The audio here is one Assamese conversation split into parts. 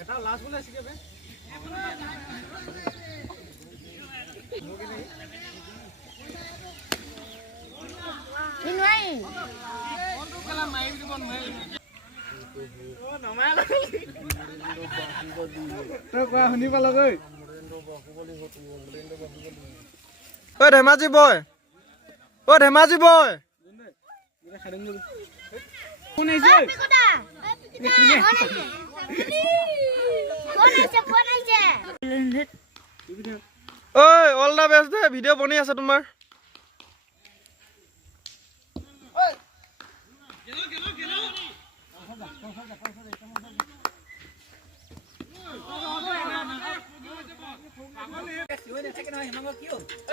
এটা লাস্ট বলে আছে কে ইনৱাই কোনটো খেলা মাইব দিব মই ও নমাই তই কোৱা শুনি পাল গৈ ও ধেমাজি বয় কোন আইছে ওই অল দা বেস্ট দে ভিডিও বনি আছে তোমাৰ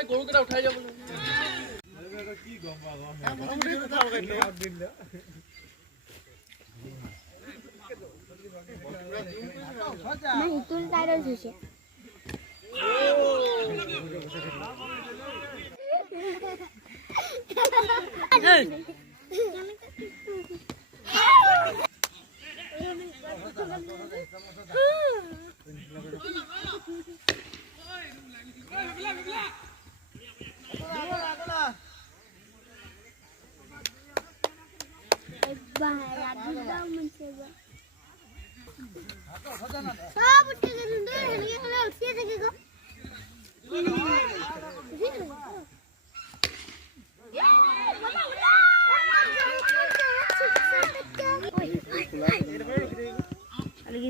গৰুকেইটা উঠাই যাব কি গম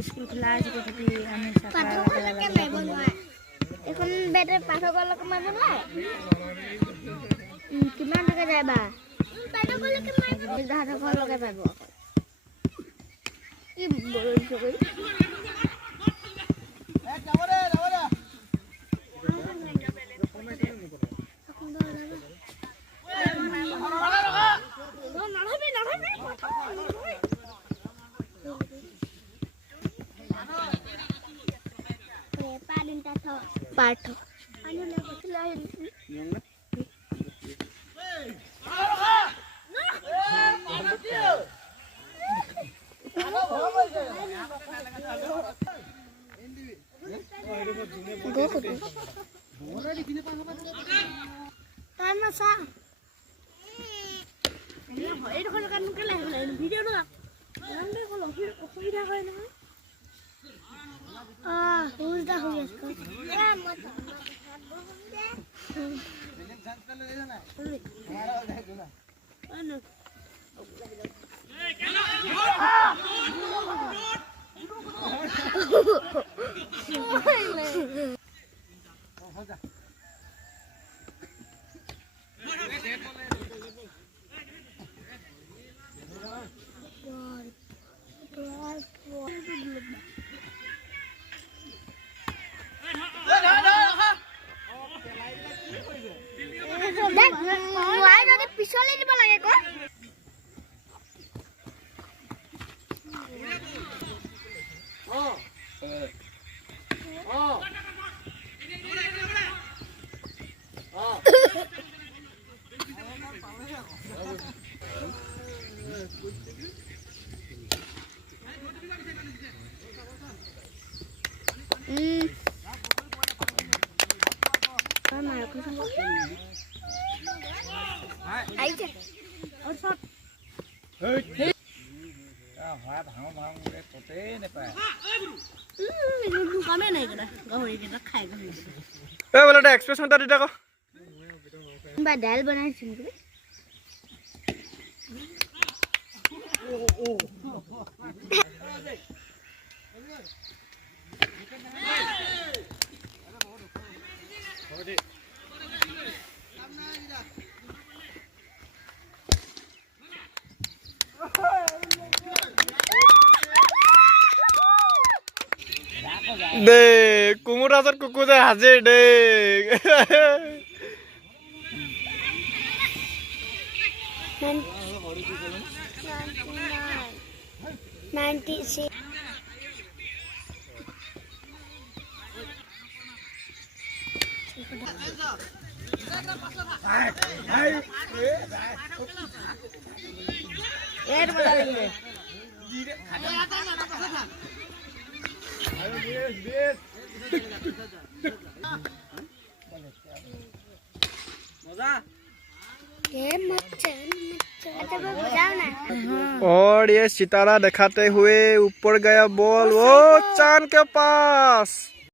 स्कूल खुला है तथापि আমি এখন বেটার পাঠকলকে মারব না কিমান টাকা যাবা পাঠকলকে মারব 10,000 লগে পাব কি বলছ কই যাও রে पाठ পিছলে দিব লাগে ক एक्सप्रेशन दाल बनाई दे कुमुरा सर कुकु दे हाजिर दे 96 Hai एक बजा लेंगे और ये सितारा दिखाते हुए ऊपर गया बॉल वो चांद के पास।